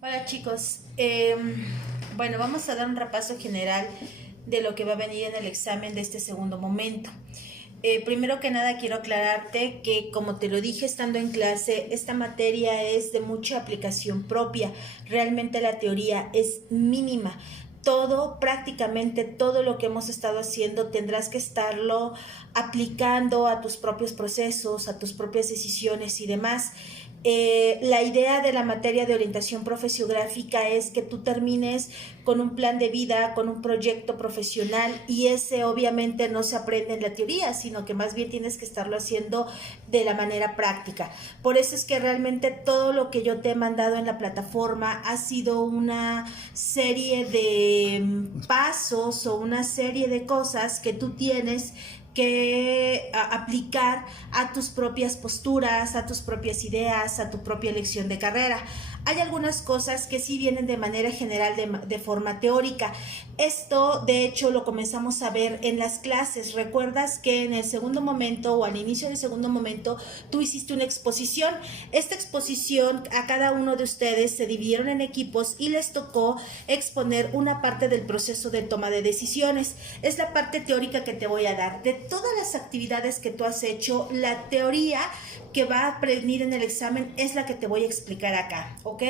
Hola chicos, bueno, vamos a dar un repaso general de lo que va a venir en el examen de este segundo momento. Primero que nada quiero aclararte que, como te lo dije estando en clase, esta materia es de mucha aplicación propia. Realmente la teoría es mínima. Todo, prácticamente todo lo que hemos estado haciendo tendrás que estarlo aplicando a tus propios procesos, a tus propias decisiones y demás. La idea de la materia de orientación profesiográfica es que tú termines con un plan de vida, con un proyecto profesional, y ese obviamente no se aprende en la teoría, sino que más bien tienes que estarlo haciendo de la manera práctica. Por eso es que realmente todo lo que yo te he mandado en la plataforma ha sido una serie de pasos o una serie de cosas que tú tienes que aplicar a tus propias posturas, a tus propias ideas, a tu propia elección de carrera. Hay algunas cosas que sí vienen de manera general, de forma teórica. Esto, de hecho, lo comenzamos a ver en las clases. ¿Recuerdas que en el segundo momento o al inicio del segundo momento tú hiciste una exposición? Esta exposición, a cada uno de ustedes se dividieron en equipos y les tocó exponer una parte del proceso de toma de decisiones. Es la parte teórica que te voy a dar. De todas las actividades que tú has hecho, la teoría que va a venir en el examen es la que te voy a explicar acá, ¿ok?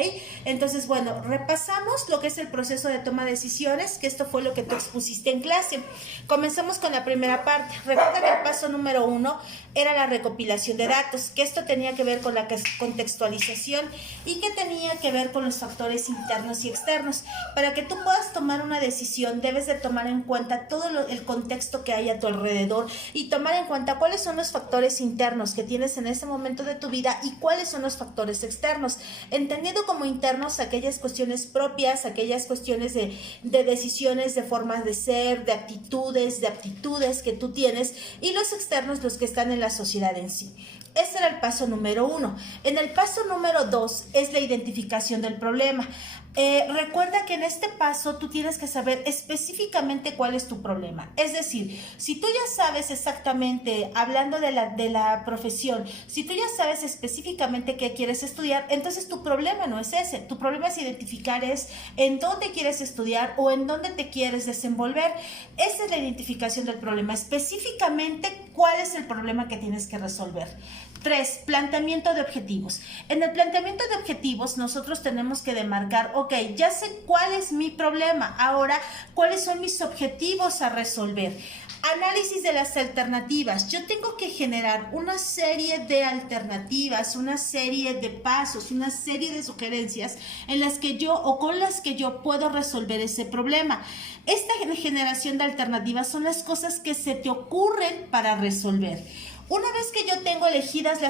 Entonces, bueno, repasamos lo que es el proceso de toma de decisiones, que esto fue lo que tú expusiste en clase. Comenzamos con la primera parte. Recuerda que el paso número 1 era la recopilación de datos, que esto tenía que ver con la contextualización y que tenía que ver con los factores internos y externos. Para que tú puedas tomar una decisión, debes de tomar en cuenta todo el contexto que hay a tu alrededor y tomar en cuenta cuáles son los factores internos que tienes en ese momento de tu vida y cuáles son los factores externos, entendiendo como internos aquellas cuestiones propias, aquellas cuestiones de decisiones, de formas de ser, de actitudes, de aptitudes que tú tienes, y los externos los que están en la sociedad en sí. Ese era el paso número 1. En el paso número 2 es la identificación del problema. Recuerda que en este paso tú tienes que saber específicamente cuál es tu problema. Es decir, si tú ya sabes exactamente, hablando de la profesión, si tú ya sabes específicamente qué quieres estudiar, entonces tu problema no es ese. Tu problema es identificar en dónde quieres estudiar o en dónde te quieres desenvolver. Esa es la identificación del problema. Específicamente, ¿cuál es el problema que tienes que resolver? 3. Planteamiento de objetivos. En el planteamiento de objetivos nosotros tenemos que demarcar, ok, ya sé cuál es mi problema, ahora cuáles son mis objetivos a resolver. Análisis de las alternativas. Yo tengo que generar una serie de alternativas, una serie de pasos, una serie de sugerencias en las que yo o con las que yo puedo resolver ese problema. Esta generación de alternativas son las cosas que se te ocurren para resolver. Una vez que yo tengo analizadas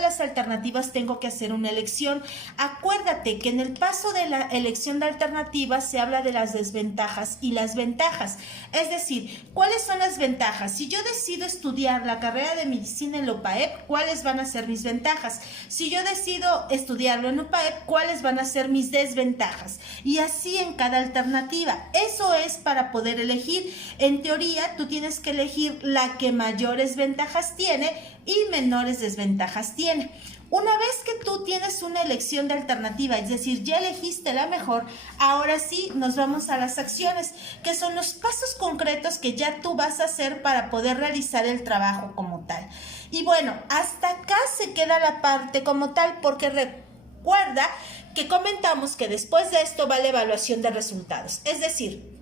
las alternativas, tengo que hacer una elección. Acuérdate que en el paso de la elección de alternativas se habla de las desventajas y las ventajas. Es decir, ¿cuáles son las ventajas? Si yo decido estudiar la carrera de medicina en la UPAEP, ¿cuáles van a ser mis ventajas? Si yo decido estudiarlo en UPAEP, ¿cuáles van a ser mis desventajas? Y así en cada alternativa. Eso es para poder elegir. En teoría, tú tienes que elegir la que mayores ventajas tiene y menores desventajas tiene. Una vez que tú tienes una elección de alternativa, es decir, ya elegiste la mejor, ahora sí nos vamos a las acciones, que son los pasos concretos que ya tú vas a hacer para poder realizar el trabajo como tal. Y bueno, hasta acá se queda la parte como tal, porque recuerda que comentamos que después de esto va la evaluación de resultados. Es decir,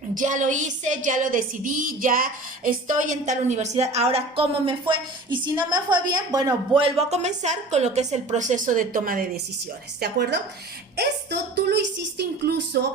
ya lo hice, ya lo decidí, ya estoy en tal universidad, ahora ¿cómo me fue? Y si no me fue bien, bueno, vuelvo a comenzar con lo que es el proceso de toma de decisiones, ¿de acuerdo? Esto tú lo hiciste incluso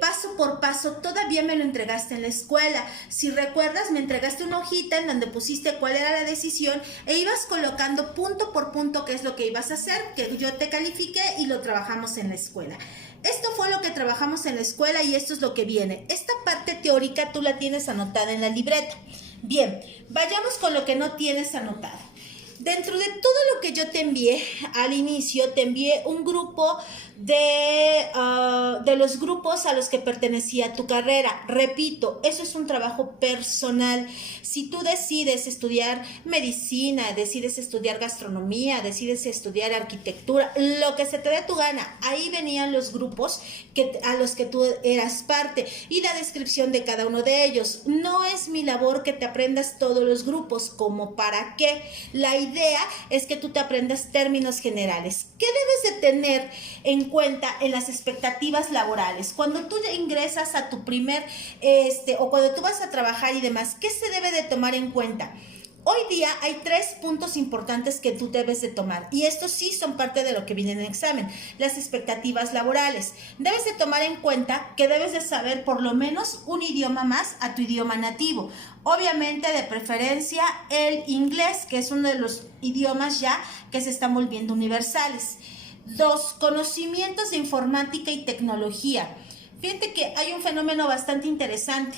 paso por paso, todavía me lo entregaste en la escuela. Si recuerdas, me entregaste una hojita en donde pusiste cuál era la decisión e ibas colocando punto por punto qué es lo que ibas a hacer, que yo te califiqué y lo trabajamos en la escuela. Esto fue lo que trabajamos en la escuela y esto es lo que viene. Esta parte teórica tú la tienes anotada en la libreta. Bien, vayamos con lo que no tienes anotado. Dentro de todo lo que yo te envié al inicio, te envié un grupo de los grupos a los que pertenecía tu carrera. Repito, eso es un trabajo personal. Si tú decides estudiar medicina, decides estudiar gastronomía, decides estudiar arquitectura, lo que se te dé tu gana, ahí venían los grupos a los que tú eras parte y la descripción de cada uno de ellos. No es mi labor que te aprendas todos los grupos, como para qué. La idea es que tú te aprendas términos generales. ¿Qué debes de tener en cuenta en las expectativas laborales? Cuando tú ya ingresas a tu primer, o cuando tú vas a trabajar y demás, ¿qué se debe de tomar en cuenta? Hoy día hay 3 puntos importantes que tú debes de tomar y estos sí son parte de lo que viene en el examen. Las expectativas laborales. Debes de tomar en cuenta que debes de saber por lo menos un idioma más a tu idioma nativo. Obviamente de preferencia el inglés, que es uno de los idiomas ya que se están volviendo universales. 2. Conocimientos de informática y tecnología. Fíjate que hay un fenómeno bastante interesante.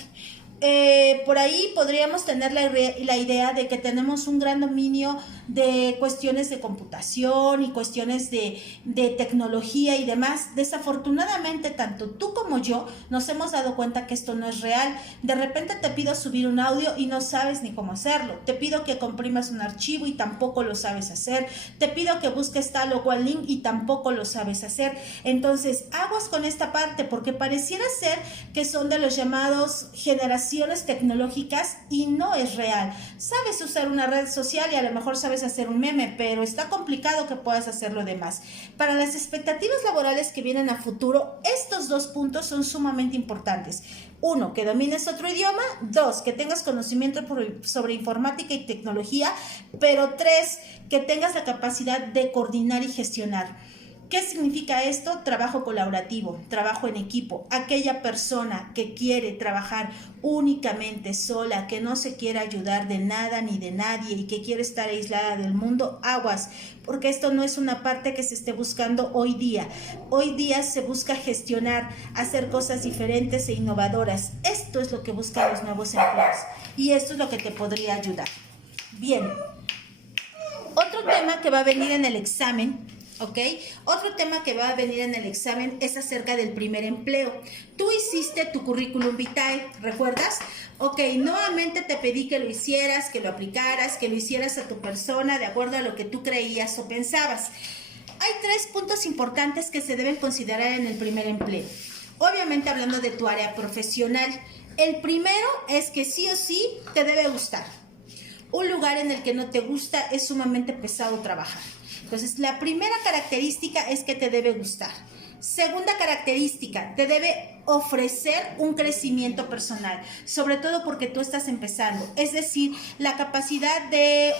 Por ahí podríamos tener la idea de que tenemos un gran dominio de cuestiones de computación y cuestiones de tecnología y demás. Desafortunadamente, tanto tú como yo nos hemos dado cuenta que esto no es real. De repente te pido subir un audio y no sabes ni cómo hacerlo. Te pido que comprimas un archivo y tampoco lo sabes hacer. Te pido que busques tal o cual link y tampoco lo sabes hacer. Entonces, aguas con esta parte porque pareciera ser que son de los llamados generaciones tecnológicas y no es real. Sabes usar una red social y a lo mejor sabes hacer un meme, pero está complicado que puedas hacer lo demás. Para las expectativas laborales que vienen a futuro, estos 2 puntos son sumamente importantes. 1, que domines otro idioma. 2, que tengas conocimiento sobre informática y tecnología. Pero 3, que tengas la capacidad de coordinar y gestionar. ¿Qué significa esto? Trabajo colaborativo, trabajo en equipo. Aquella persona que quiere trabajar únicamente sola, que no se quiere ayudar de nada ni de nadie y que quiere estar aislada del mundo, aguas, porque esto no es una parte que se esté buscando hoy día. Hoy día se busca gestionar, hacer cosas diferentes e innovadoras. Esto es lo que buscan los nuevos empleos y esto es lo que te podría ayudar. Bien, otro tema que va a venir en el examen, ¿ok? Otro tema que va a venir en el examen es acerca del primer empleo. Tú hiciste tu currículum vitae, ¿recuerdas? Ok, nuevamente te pedí que lo hicieras, que lo aplicaras, que lo hicieras a tu persona de acuerdo a lo que tú creías o pensabas. Hay 3 puntos importantes que se deben considerar en el primer empleo. Obviamente hablando de tu área profesional. El primero es que sí o sí te debe gustar. Un lugar en el que no te gusta es sumamente pesado trabajar. Entonces, la primera característica es que te debe gustar. Segunda característica, te debe ofrecer un crecimiento personal, sobre todo porque tú estás empezando. Es decir, la capacidad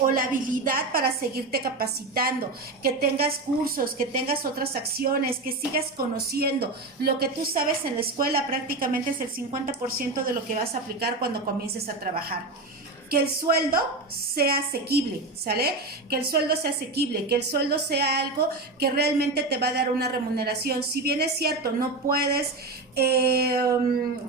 o la habilidad para seguirte capacitando, que tengas cursos, que tengas otras acciones, que sigas conociendo. Lo que tú sabes en la escuela prácticamente es el 50% de lo que vas a aplicar cuando comiences a trabajar. Que el sueldo sea asequible, ¿sale? Que el sueldo sea asequible, que el sueldo sea algo que realmente te va a dar una remuneración. Si bien es cierto, no puedes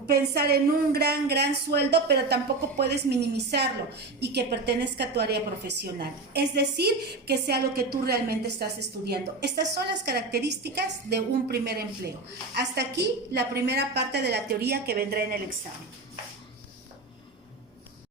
pensar en un gran sueldo, pero tampoco puedes minimizarlo y que pertenezca a tu área profesional. Es decir, que sea lo que tú realmente estás estudiando. Estas son las características de un primer empleo. Hasta aquí la primera parte de la teoría que vendrá en el examen.